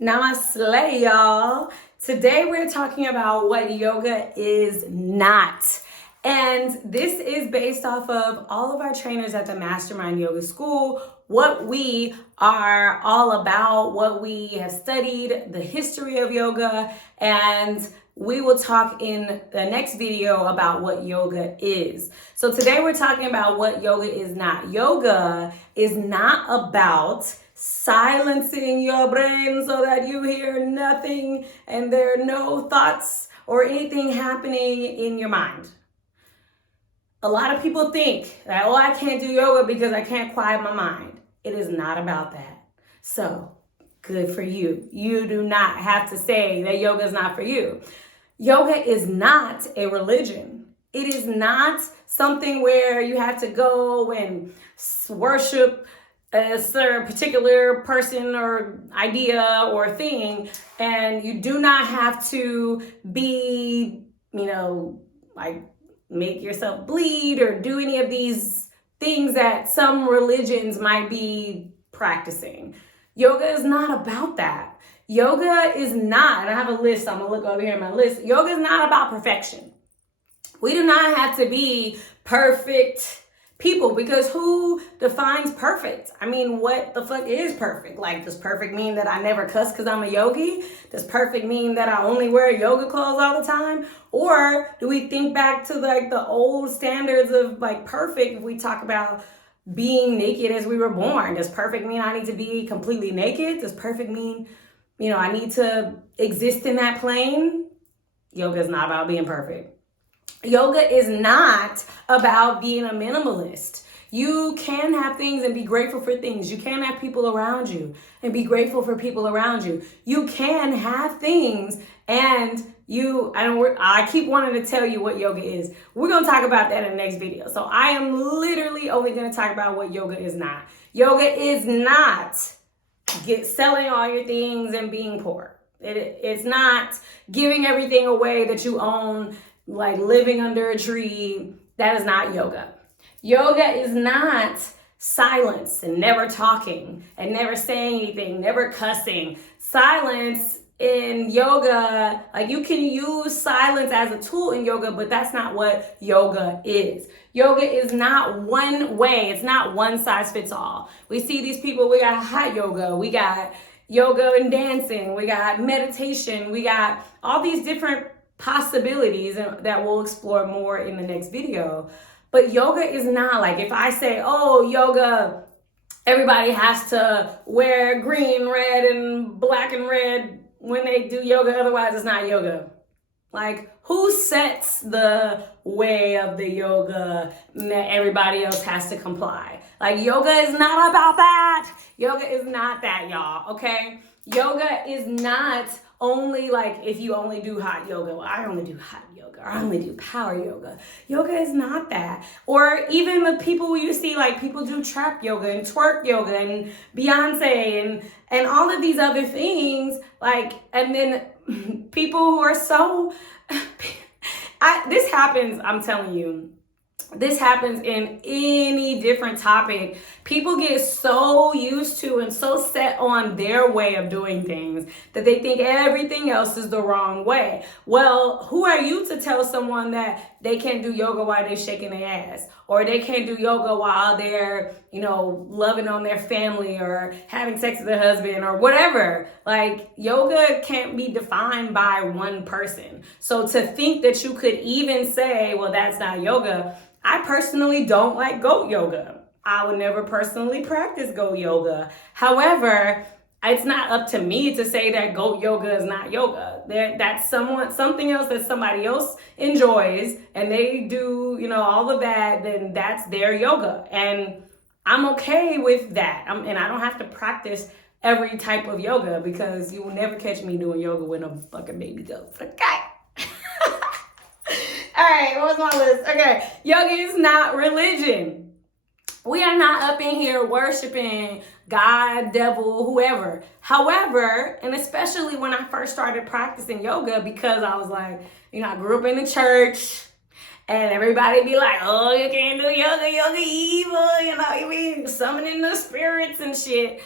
Namaste, y'all. Today we're talking about what yoga is not. And this is based off of all of our trainers at the Mastermind Yoga School, what we are all about, what we have studied, the history of yoga, and we will talk in the next video about what yoga is. So today we're talking about what yoga is not. Yoga is not about silencing your brain so that you hear nothing and there are no thoughts or anything happening in your mind. A lot of people think that, oh, I can't do yoga because I can't quiet my mind. It is not about that. So, good for you. You do not have to say that yoga is not for you. Yoga is not a religion. It is not something where you have to go and worship a particular person or idea or thing, and you do not have to be, like make yourself bleed or do any of these things that some religions might be practicing. Yoga is not about that. Yoga is not, and I have a list, I'm gonna look over here in my list. Yoga is not about perfection. We do not have to be perfect people, because who defines perfect? I mean, what the fuck is perfect? Like, does perfect mean that I never cuss because I'm a yogi? Does perfect mean that I only wear yoga clothes all the time? Or do we think back to like the old standards of like perfect if we talk about being naked as we were born? Does perfect mean I need to be completely naked? Does perfect mean, I need to exist in that plane? Yoga is not about being perfect. Yoga is not about being a minimalist. You can have things and be grateful for things. You can have people around you and be grateful for people around you. You can have things and I keep wanting to tell you what yoga is. We're going to talk about that in the next video. So I am literally only going to talk about what yoga is not. Yoga is not selling all your things and being poor. It's not giving everything away that you own, like living under a tree. That is not yoga. Yoga is not silence and never talking and never saying anything, never cussing. Silence in yoga, like you can use silence as a tool in yoga, but that's not what yoga is. Yoga is not one way. It's not one size fits all. We see these people, we got hot yoga, we got yoga and dancing, we got meditation, we got all these different possibilities that we'll explore more in the next video. But yoga is not like, if I say, oh, yoga, everybody has to wear green, red, and black and red when they do yoga, otherwise it's not yoga. Like, who sets the way of the yoga that everybody else has to comply? Like, yoga is not about that. Yoga is not that, y'all, okay? Yoga is not only like if you only do hot yoga. Well, I only do hot yoga, or I only do power yoga. Yoga is not that. Or even the people you see, like people do trap yoga and twerk yoga and Beyonce and all of these other things. Like, and then people who are so, this happens, I'm telling you. This happens in any different topic. People get so used to and so set on their way of doing things that they think everything else is the wrong way. Well, who are you to tell someone that they can't do yoga while they're shaking their ass? Or they can't do yoga while they're, loving on their family or having sex with their husband or whatever. Like, yoga can't be defined by one person. So to think that you could even say, well, that's not yoga. I personally don't like goat yoga. I would never personally practice goat yoga. However, it's not up to me to say that goat yoga is not yoga. That's something else that somebody else enjoys and they do, all of that, then that's their yoga. And I'm okay with that. And I don't have to practice every type of yoga because you will never catch me doing yoga with a fucking baby goat. Okay. All right, what was my list? Okay, yoga is not religion. We are not up in here worshiping God, devil, whoever. However, and especially when I first started practicing yoga, because I was like, I grew up in the church and everybody be like, oh, you can't do yoga, yoga evil, you be summoning the spirits and shit.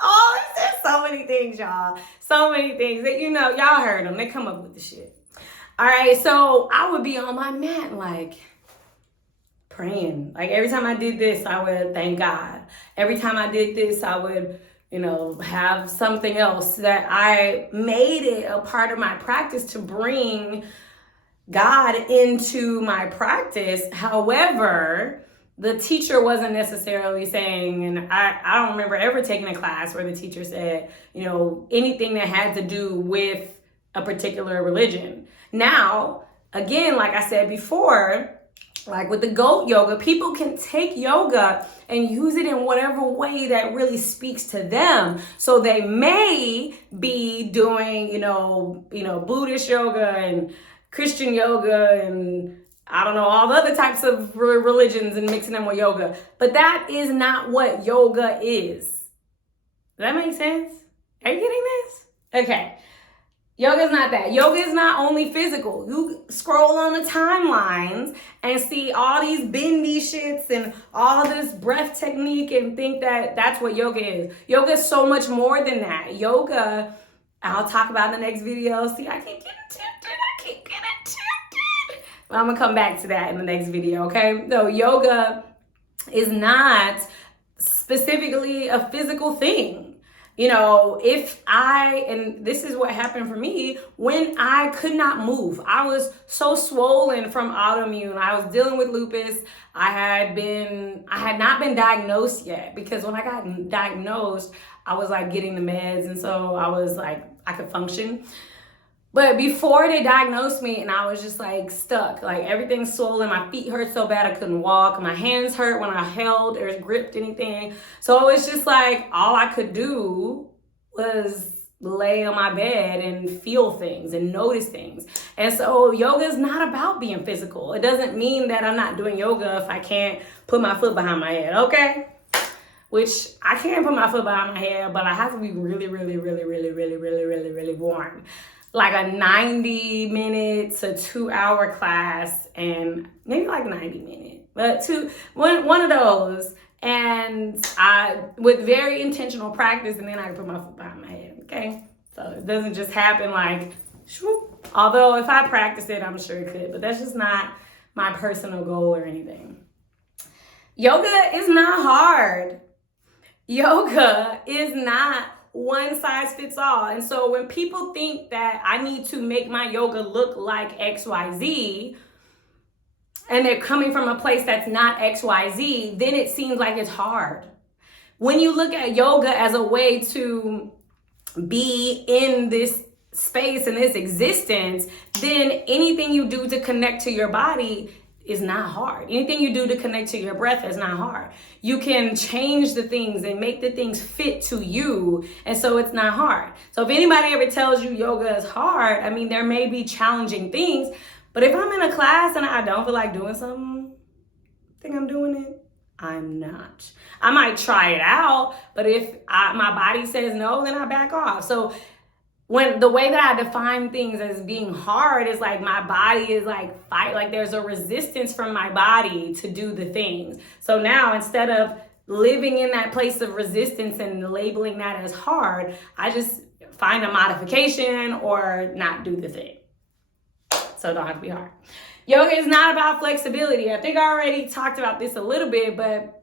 Oh, there's so many many things, y'all. So many things that, y'all heard them. They come up with the shit. All right, so I would be on my mat, like, praying. Like, every time I did this, I would thank God. Every time I did this, I would, have something else that I made it a part of my practice to bring God into my practice. However, the teacher wasn't necessarily saying, and I don't remember ever taking a class where the teacher said, anything that had to do with a particular religion. Now, again, like I said before, like with the goat yoga, people can take yoga and use it in whatever way that really speaks to them. So they may be doing, Buddhist yoga and Christian yoga and I don't know, all the other types of religions and mixing them with yoga. But that is not what yoga is. Does that make sense? Are you getting this? Okay. Yoga is not that. Yoga is not only physical. You scroll on the timelines and see all these bendy shits and all this breath technique and think that that's what yoga is. Yoga is so much more than that. Yoga, I'll talk about in the next video. See, I keep getting tempted. But I'm going to come back to that in the next video, okay? No, yoga is not specifically a physical thing. And this is what happened for me when I could not move. I was so swollen from autoimmune. I was dealing with lupus. I had not been diagnosed yet, because when I got diagnosed, I was like getting the meds. And so I was like, I could function. But before they diagnosed me, and I was just like stuck, like everything's swollen. My feet hurt so bad I couldn't walk. My hands hurt when I held or gripped anything. So it was just like all I could do was lay on my bed and feel things and notice things. And so yoga is not about being physical. It doesn't mean that I'm not doing yoga if I can't put my foot behind my head, okay? Which I can put my foot behind my head, but I have to be really, really, really, really, really, really, really, really warm. Like a 90-minute to 2-hour class, and maybe like 90 minutes, but one of those, and I with very intentional practice, and then I can put my foot behind my head. Okay, so it doesn't just happen like swoop. Although if I practice it, I'm sure it could, but that's just not my personal goal or anything. Yoga is not hard. Yoga is not one size fits all. And so when people think that I need to make my yoga look like XYZ, and they're coming from a place that's not XYZ, then it seems like it's hard. When you look at yoga as a way to be in this space and this existence, then anything you do to connect to your body is not hard. Anything you do to connect to your breath is not hard. You can change the things and make the things fit to you, and so it's not hard. So if anybody ever tells you yoga is hard, I mean, there may be challenging things, but if I'm in a class and I don't feel like doing something, think I'm doing it? I'm not. I might try it out, but if my body says no, then I back off. So when the way that I define things as being hard is like my body is like fight, like there's a resistance from my body to do the things. So now instead of living in that place of resistance and labeling that as hard, I just find a modification or not do the thing. So it don't have to be hard. Yoga is not about flexibility. I think I already talked about this a little bit, but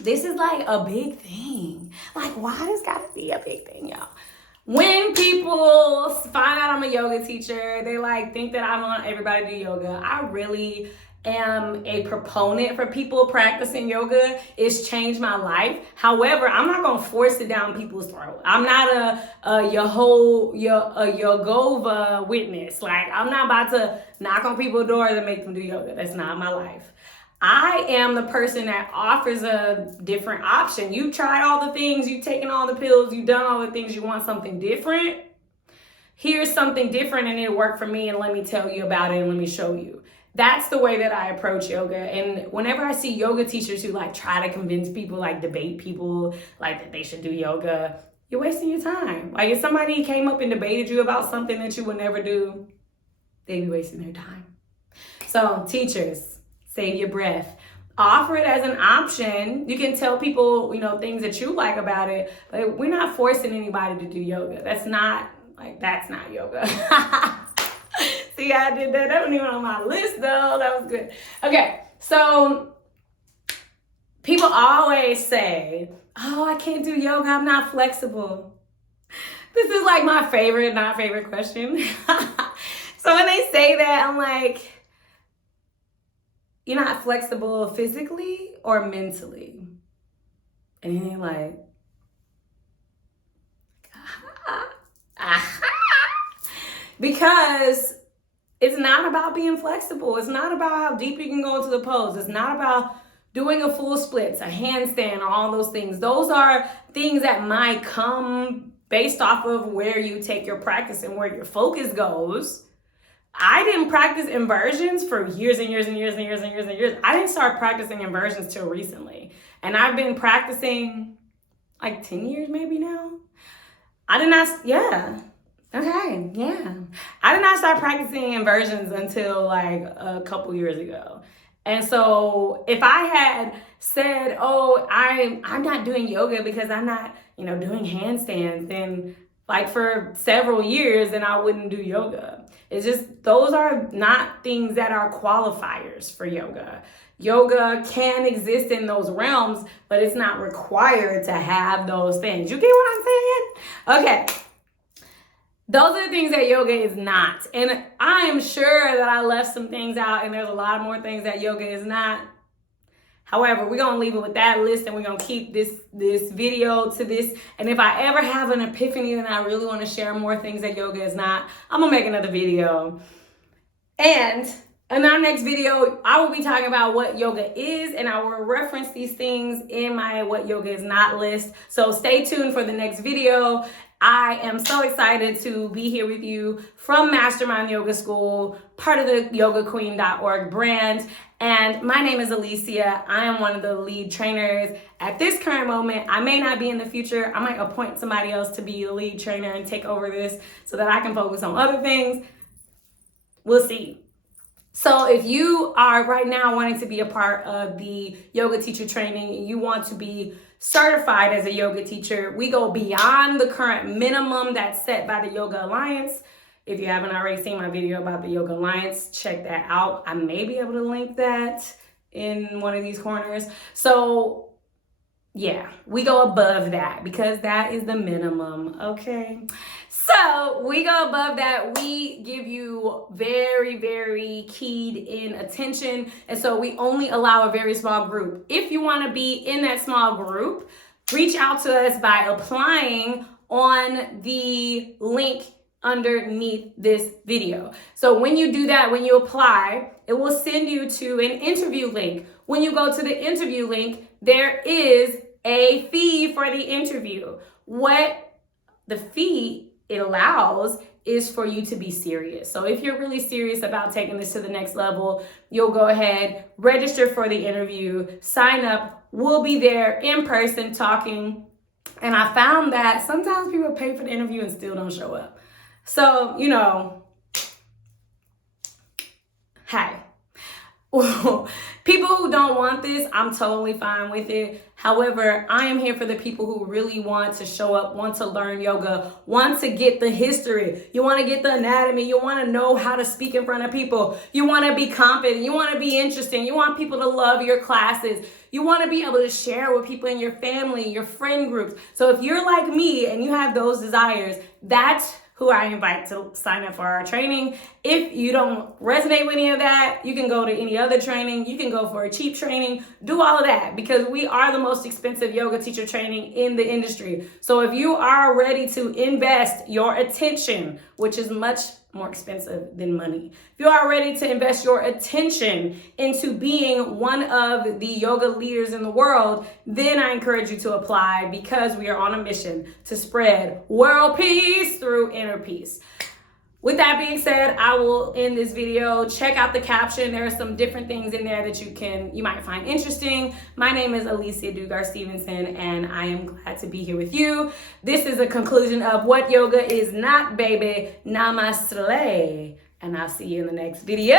this is like a big thing. Like, why does gotta be a big thing, y'all? When people find out I'm a yoga teacher, they like think that I want everybody to do yoga. I really am a proponent for people practicing yoga. It's changed my life. However, I'm not gonna force it down people's throat. I'm not a Yogova witness. Like, I'm not about to knock on people's doors and make them do yoga. That's not my life. I am the person that offers a different option. You've tried all the things, you've taken all the pills, you've done all the things, you want something different. Here's something different and it worked for me, and let me tell you about it and let me show you. That's the way that I approach yoga. And whenever I see yoga teachers who like try to convince people, like debate people, like that they should do yoga, you're wasting your time. Like if somebody came up and debated you about something that you would never do, they'd be wasting their time. So teachers, save your breath. offer it as an option. You can tell people, things that you like about it, but we're not forcing anybody to do yoga. That's not yoga. See, I did that. That wasn't even on my list though. That was good. Okay, so people always say, oh, I can't do yoga, I'm not flexible. This is like my favorite, not favorite question. So when they say that, I'm like, you're not flexible physically or mentally? And then they're like, because it's not about being flexible. It's not about how deep you can go into the pose. It's not about doing a full splits, a handstand, or all those things. Those are things that might come based off of where you take your practice and where your focus goes. I didn't practice inversions for years and years and years and years and years and years. I didn't start practicing inversions till recently. And I've been practicing like 10 years maybe now. I did not start practicing inversions until like a couple years ago. And so if I had said, oh, I'm not doing yoga because I'm not, doing handstands, then like for several years, then I wouldn't do yoga. It's just, those are not things that are qualifiers for yoga. Yoga can exist in those realms, but it's not required to have those things. You get what I'm saying? Okay. Those are the things that yoga is not. And I am sure that I left some things out, and there's a lot more things that yoga is not. However, we're going to leave it with that list, and we're going to keep this video to this. And if I ever have an epiphany and I really want to share more things that yoga is not, I'm going to make another video. And in our next video, I will be talking about what yoga is, and I will reference these things in my what yoga is not list. So stay tuned for the next video. I am so excited to be here with you from Mastermind Yoga School, part of the yogaqueen.org brand. And my name is Alicia. I am one of the lead trainers at this current moment. I may not be in the future. I might appoint somebody else to be the lead trainer and take over this so that I can focus on other things. We'll see. So if you are right now wanting to be a part of the yoga teacher training and you want to be certified as a yoga teacher, we go beyond the current minimum that's set by the Yoga Alliance. If you haven't already seen my video about the Yoga Alliance, check that out. I may be able to link that in one of these corners. So yeah, we go above that because that is the minimum, okay? So we go above that. We give you very, very keyed in attention. And so we only allow a very small group. If you want to be in that small group, reach out to us by applying on the link underneath this video. So when you do that, when you apply, it will send you to an interview link. When you go to the interview link, there is a fee for the interview. What the fee it allows is for you to be serious. So if you're really serious about taking this to the next level, you'll go ahead, register for the interview, sign up. We'll be there in person talking. And I found that sometimes people pay for the interview and still don't show up. So, hey. People who don't want this, I'm totally fine with it. However, I am here for the people who really want to show up, want to learn yoga, want to get the history. You want to get the anatomy. You want to know how to speak in front of people. You want to be confident. You want to be interesting. You want people to love your classes. You want to be able to share with people in your family, your friend groups. So if you're like me and you have those desires, that's who I invite to sign up for our training. If you don't resonate with any of that, you can go to any other training. You can go for a cheap training. Do all of that because we are the most expensive yoga teacher training in the industry. So if you are ready to invest your attention, which is much more expensive than money. If you are ready to invest your attention into being one of the yoga leaders in the world, then I encourage you to apply because we are on a mission to spread world peace through inner peace. With that being said, I will end this video. Check out the caption. There are some different things in there that you might find interesting. My name is Alicia Dugar-Stevenson, and I am glad to be here with you. This is a conclusion of What Yoga Is Not, baby. Namaste. And I'll see you in the next video.